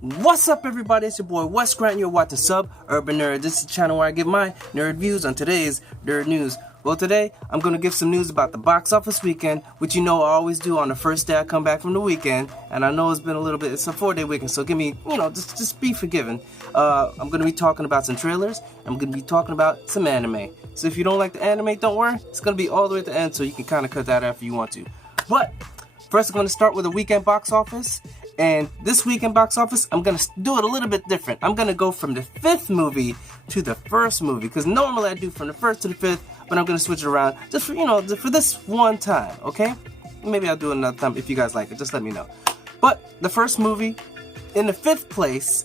What's up, everybody? It's your boy Wes Grant. You're watching Urban Nerd. This is the channel where I give my nerd views on today's nerd news. Well, today I'm gonna give some news about the box office weekend, which you know I always do on the first day I come back from the weekend. And I know it's been a little bit. It's a 4-day weekend, so give me, just be forgiven. I'm gonna be talking about some trailers. I'm gonna be talking about some anime. So if you don't like the anime, don't worry. It's gonna be all the way at the end, so you can kind of cut that out if you want to. But first, I'm going to start with the weekend box office. And this weekend box office, I'm going to do it a little bit different. I'm going to go from the 5th movie to the 1st movie. Because normally I do from the 1st to the 5th, but I'm going to switch it around just for, for this one time, okay? Maybe I'll do it another time if you guys like it. Just let me know. But the first movie in the 5th place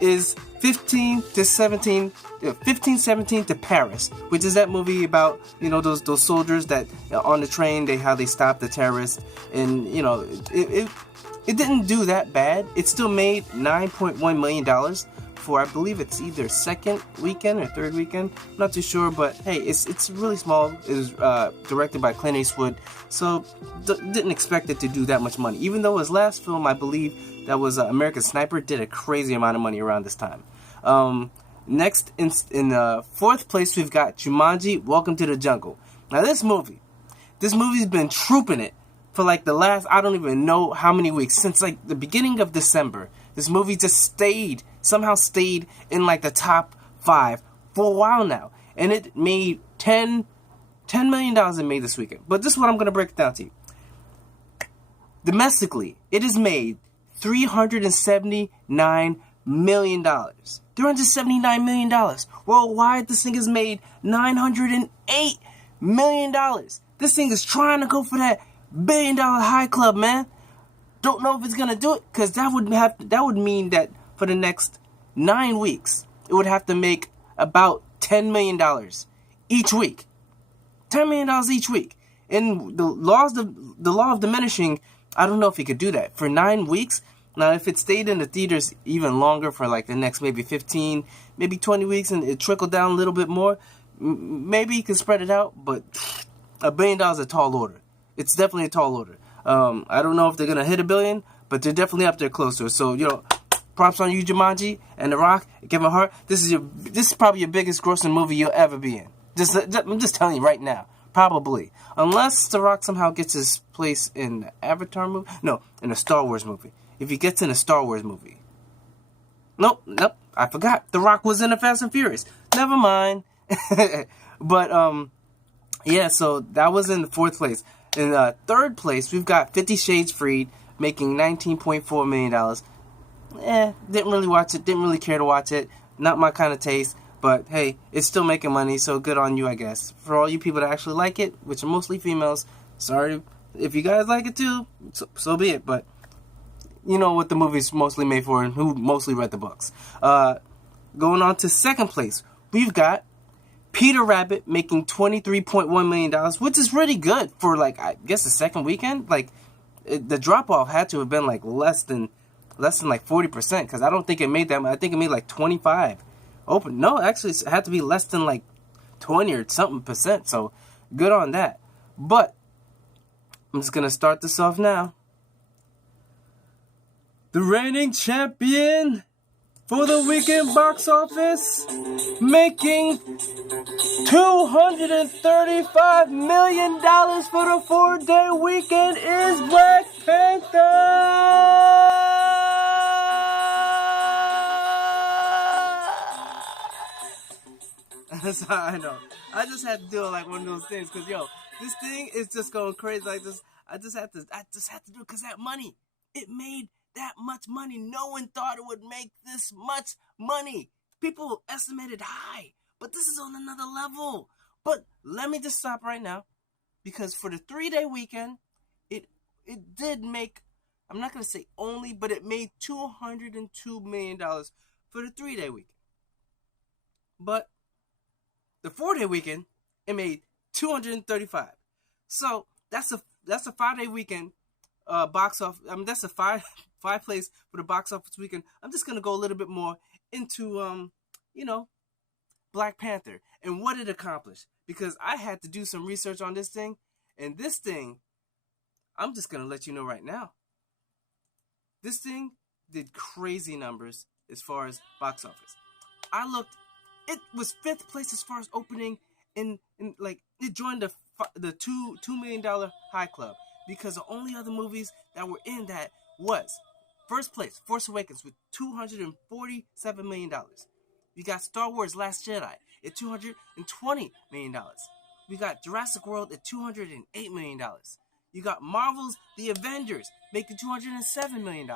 is 1517 to Paris, which is that movie about, those soldiers that on the train, how they stopped the terrorists. And, it didn't do that bad. It still made $9.1 million for, I believe it's either second weekend or third weekend. I'm not too sure, but hey, it's really small. It was directed by Clint Eastwood, so didn't expect it to do that much money. Even though his last film, I believe, that was American Sniper, did a crazy amount of money around this time. Next, in 4th place, we've got Jumanji, Welcome to the Jungle. Now, this movie's been trooping it for like the last, I don't even know how many weeks, since like the beginning of December. This movie just somehow stayed in like the top 5 for a while now. And it made $10 million it made this weekend. But this is what I'm going to break it down to you. Domestically, it has made $379 million. $379 million. Worldwide, this thing has made $908 million. This thing is trying to go for that $1 billion high club, man. Don't know if it's gonna do it, because that would mean that for the next 9 weeks, it would have to make about $10 million each week. $10 million each week. And the law of diminishing, I don't know if he could do that for 9 weeks. Now, if it stayed in the theaters even longer for like the next maybe 15, maybe 20 weeks, and it trickled down a little bit more, maybe he could spread it out. But $1 billion is a tall order. It's definitely a tall order. I don't know if they're gonna hit $1 billion, but they're definitely up there closer. So, props on you, Jumanji and The Rock, Kevin Hart. This is probably your biggest grossing movie you'll ever be in. I'm just telling you right now. Probably. Unless The Rock somehow gets his place in the Avatar movie. No, in a Star Wars movie. If he gets in a Star Wars movie. Nope, I forgot. The Rock was in a Fast and Furious. Never mind. But, yeah, so that was in the 4th place. In 3rd place, we've got 50 Shades Freed, making $19.4 million. Didn't really watch it. Didn't really care to watch it. Not my kind of taste. But, hey, it's still making money, so good on you, I guess. For all you people that actually like it, which are mostly females, sorry if you guys like it too, so be it. But you know what the movie's mostly made for and who mostly read the books. Going on to 2nd place, we've got Peter Rabbit making $23.1 million, which is really good for, like, I guess the second weekend. Like, the drop-off had to have been, like, less than like 40%, because I don't think it made that much. I think it made, like, 25. No, actually, it had to be less than, like, 20 or something percent, so good on that. But I'm just going to start this off now. The reigning champion for the weekend box office, making $235 million for the 4-day weekend, is Black Panther! I know. I just had to do it like one of those things, because, this thing is just going crazy like this. I just had to do it because that money, it made that much money. No one thought it would make this much money. People estimated high, but this is on another level. But let me just stop right now, because for the 3-day weekend, it did make, I'm not going to say only, but it made $202 million for the 3-day weekend. But the 4-day weekend, it made $235. So that's a 5-day weekend box office. I mean, that's a five place for the box office weekend. I'm just gonna go a little bit more into Black Panther and what it accomplished, because I had to do some research on this thing, and this thing, I'm just gonna let you know right now. This thing did crazy numbers as far as box office. I looked, it was 5th place as far as opening in like it joined the $2 million high club, because the only other movies that were in that was first place Force Awakens with $247 million. We got Star Wars Last Jedi at $220 million. We got Jurassic World at $208 million. You got Marvel's The Avengers making $207 million.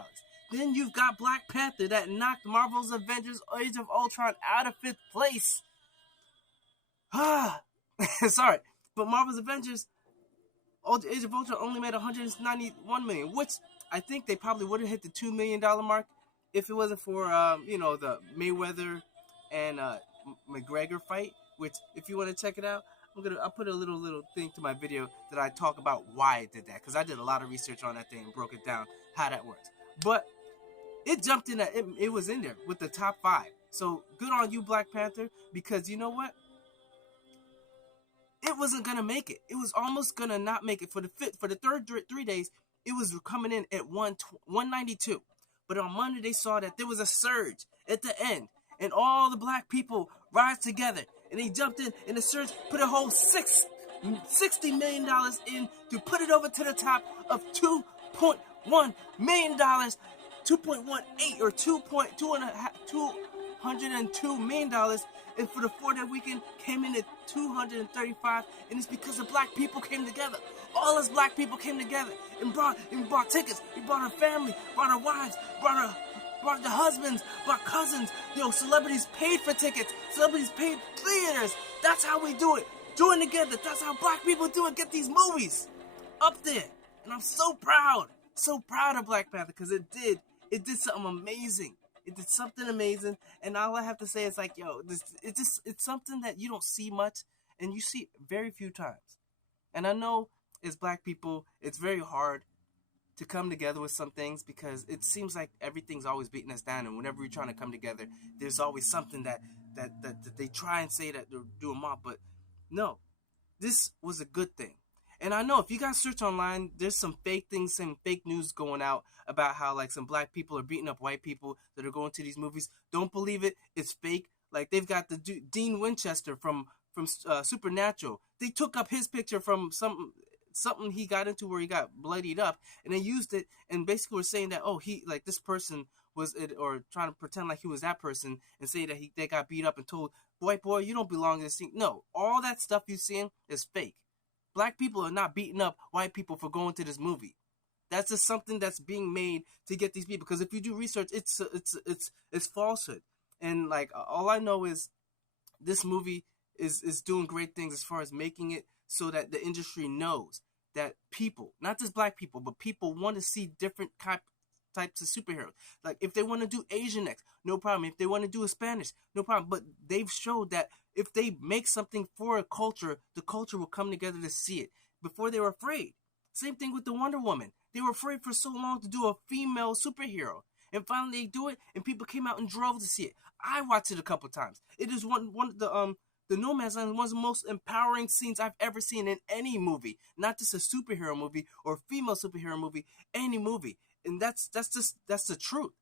Then you've got Black Panther that knocked Marvel's Avengers Age of Ultron out of 5th place. Sorry, but Marvel's Avengers Age of Ultron only made $191 million, which I think they probably would have hit the $2 million mark if it wasn't for the Mayweather and McGregor fight. Which, if you want to check it out, I'll put a little thing to my video that I talk about why I did that, because I did a lot of research on that thing and broke it down how that works. But it jumped in, it was in there with the top 5. So good on you, Black Panther, because you know what? It wasn't gonna make it. It was almost gonna not make it for the third 3 days. It was coming in at 192, but on Monday they saw that there was a surge at the end, and all the black people rise together, and they jumped in, and the surge put a whole $60 million in to put it over to the top of $2.1 million, 2.18 or $202 million, and for the 4-day weekend came in at 235, and it's because the black people came together. All us black people came together and bought tickets. We brought our family, brought our wives, brought the husbands, brought cousins. Celebrities paid for tickets. Celebrities paid theaters. That's how we do it. Doing together. That's how black people do it. Get these movies up there. And I'm so proud of Black Panther, because it did something amazing. It did something amazing, and all I have to say is it's something that you don't see much, and you see very few times. And I know as black people, it's very hard to come together with some things, because it seems like everything's always beating us down, and whenever we're trying to come together, there's always something that they try and say that they're doing wrong. But no, this was a good thing. And I know if you guys search online, there's some fake things, some fake news going out about how like some black people are beating up white people that are going to these movies. Don't believe it. It's fake. Like they've got the Dean Winchester from Supernatural. They took up his picture from something he got into where he got bloodied up, and they used it and basically were saying that, oh, he, like, this person was it, or trying to pretend like he was that person and say that they got beat up and told, white boy, you don't belong in this scene. No, all that stuff you're seeing is fake. Black people are not beating up white people for going to this movie. That's just something that's being made to get these people. Because if you do research, it's falsehood. And like all I know is this movie is doing great things as far as making it so that the industry knows that people, not just black people, but people want to see different types of superheroes. Like if they want to do Asian next, no problem. If they want to do a Spanish, no problem. But they've showed that if they make something for a culture, the culture will come together to see it. Before they were afraid. Same thing with the Wonder Woman. They were afraid for so long to do a female superhero. And finally they do it, and people came out and drove to see it. I watched it a couple times. It is one of the No Man's Land is one of the most empowering scenes I've ever seen in any movie. Not just a superhero movie or a female superhero movie, any movie. And that's the truth.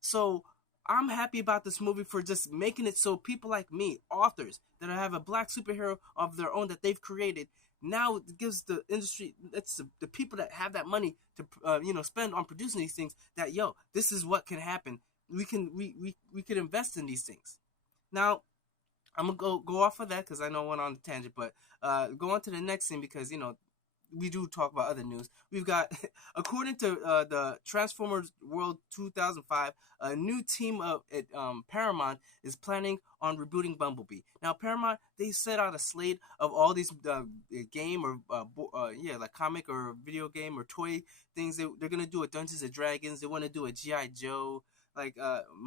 So I'm happy about this movie for just making it so people like me, authors, that have a black superhero of their own that they've created, now it gives the industry, that's the people that have that money to spend on producing these things, that this is what can happen. We can invest in these things. Now I'm gonna go off of that because I know I went on a tangent, but go on to the next thing, because we do talk about other news. We've got, according to the Transformers World 2005, a new team at Paramount is planning on rebooting Bumblebee. Now, Paramount, they set out a slate of all these game or like comic or video game or toy things. They're gonna do a Dungeons and Dragons. They want to do a G.I. Joe, like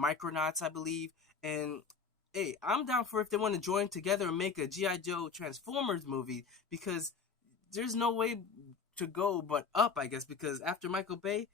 Micronauts, I believe. And hey, I'm down for if they want to join together and make a G.I. Joe Transformers movie, because there's no way to go but up, I guess, because after Michael Bay,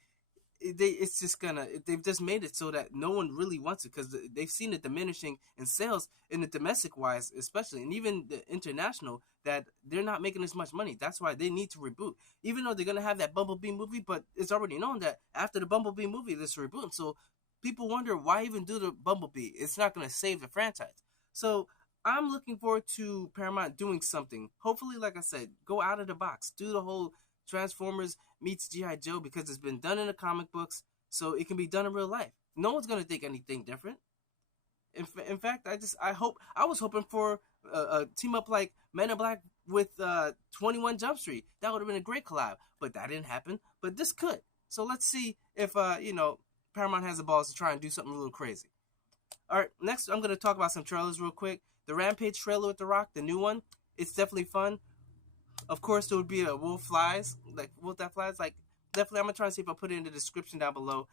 it's just gonna, they've just made it so that no one really wants it because they've seen it diminishing in sales in the domestic wise, especially, and even the international, that they're not making as much money. That's why they need to reboot, even though they're gonna have that Bumblebee movie. But it's already known that after the Bumblebee movie, this reboot. So people wonder why even do the Bumblebee. It's not gonna save the franchise. So I'm looking forward to Paramount doing something. Hopefully, like I said, go out of the box, do the whole Transformers meets G.I. Joe, because it's been done in the comic books, so it can be done in real life. No one's gonna think anything different. In fact, I was hoping for a team up like Men in Black with 21 Jump Street. That would have been a great collab, but that didn't happen. But this could. So let's see if Paramount has the balls to try and do something a little crazy. All right, next I'm gonna talk about some trailers real quick. The Rampage trailer with The Rock, the new one, it's definitely fun. Of course, there would be a wolf that flies. Like, definitely, I'm gonna try and see if I put it in the description down below.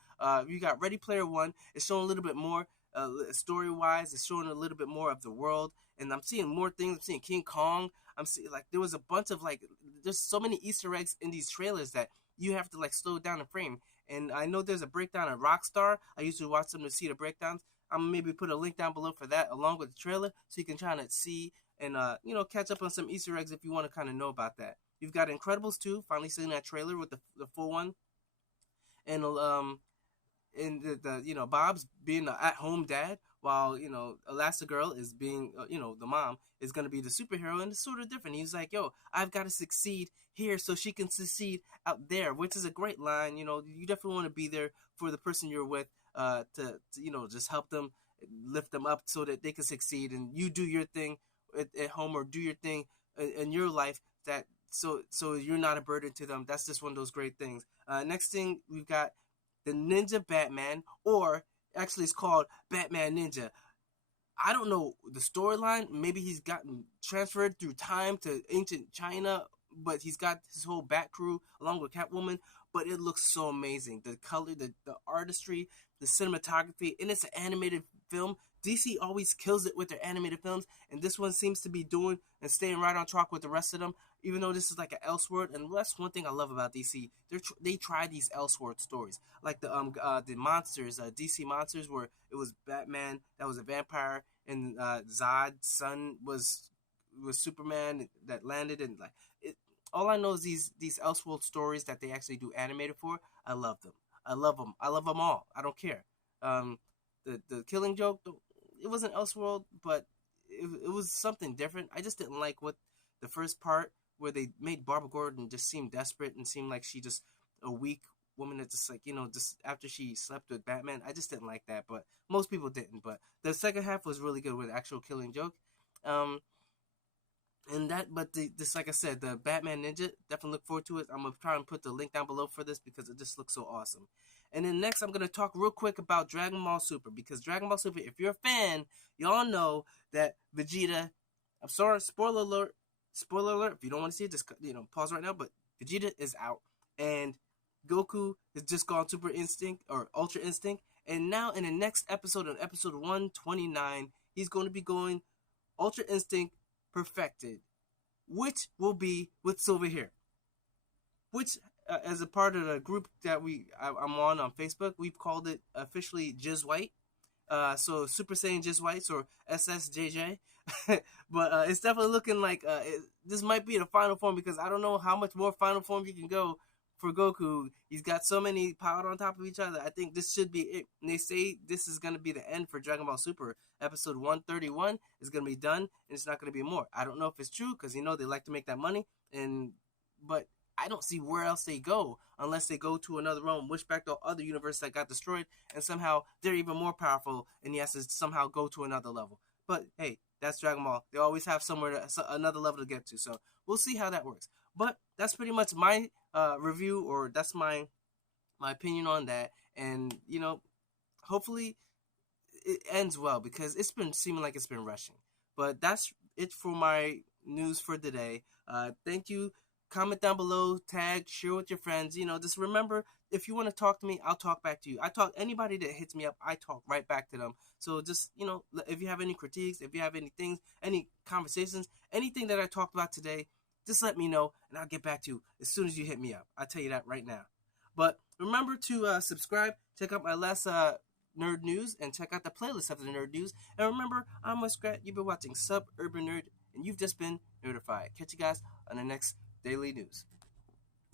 You got Ready Player One. It's showing a little bit more story wise. It's showing a little bit more of the world, and I'm seeing more things. I'm seeing King Kong. I'm seeing, like, there was a bunch of, like, there's so many Easter eggs in these trailers that you have to, like, slow down the frame. And I know there's a breakdown of Rockstar. I usually watch them to see the breakdowns. I'm gonna maybe put a link down below for that, along with the trailer, so you can try to see and catch up on some Easter eggs if you want to kind of know about that. You've got Incredibles 2, finally seeing that trailer with the full one, and Bob's being an at-home dad, while Elastigirl is being the mom is gonna be the superhero, and it's sort of different. He's like, yo, I've got to succeed here so she can succeed out there, which is a great line. You definitely want to be there for the person you're with, to just help them, lift them up so that they can succeed, and you do your thing at home, or do your thing in your life, that so you're not a burden to them. That's just one of those great things. Next thing, we've got the Ninja Batman, or actually it's called Batman Ninja. I don't know the storyline. Maybe he's gotten transferred through time to ancient China, but he's got his whole Bat crew along with Catwoman. But it looks so amazing. The color, the artistry, the cinematography, and it's an animated film. DC always kills it with their animated films, and this one seems to be doing and staying right on track with the rest of them, even though this is like an Elseworld. And that's one thing I love about DC. They try these Elseworld stories, like the monsters, DC monsters, where it was Batman that was a vampire, and Zod's son was Superman that landed, and like it. All I know is these Elseworld stories that they actually do animated for. I love them. I love them. I love them all. I don't care. The Killing Joke, it wasn't Elseworld, but it was something different. I just didn't like what the first part, where they made Barbara Gordon just seem desperate and seem like she just a weak woman that just just after she slept with Batman. I just didn't like that, but most people didn't. But the second half was really good with actual Killing Joke. This, like I said, the Batman Ninja, definitely look forward to it. I'm gonna try and put the link down below for this because it just looks so awesome. And then next, I'm gonna talk real quick about Dragon Ball Super, because Dragon Ball Super, if you're a fan, y'all know that Vegeta. I'm sorry, spoiler alert. Spoiler alert. If you don't want to see it, just pause right now. But Vegeta is out, and Goku has just gone Super Instinct or Ultra Instinct, and now in the next episode, on episode 129, he's going to be going Ultra Instinct Perfected, which will be with Silver Hair, which as a part of the group that I'm on Facebook, we've called it officially Jizz White. So Super Saiyan Jizz Whites, or SSJJ. But it's definitely looking like this might be the final form, because I don't know how much more final form you can go for Goku. He's got so many piled on top of each other. I think this should be it. And they say this is going to be the end for Dragon Ball Super. Episode 131 is going to be done, and it's not going to be more. I don't know if it's true, because they like to make that money, but I don't see where else they go unless they go to another realm, wish back to other universe that got destroyed, and somehow they're even more powerful, and he has to somehow go to another level. But hey, that's Dragon Ball. They always have another level to get to, so we'll see how that works. But that's pretty much my review, or that's my opinion on that. And hopefully it ends well, because it's been seeming like it's been rushing. But that's it for my news for today. Thank you. Comment down below, tag, share with your friends. Just remember, if you want to talk to me, I'll talk back to you. Anybody that hits me up, I talk right back to them. So just, if you have any critiques, if you have any things, any conversations, anything that I talked about today, just let me know, and I'll get back to you as soon as you hit me up. I'll tell you that right now. But remember to subscribe, check out my last nerd news, and check out the playlist of the nerd news. And remember, I'm Muskrat. You've been watching Suburban Nerd, and you've just been notified. Catch you guys on the next Daily News.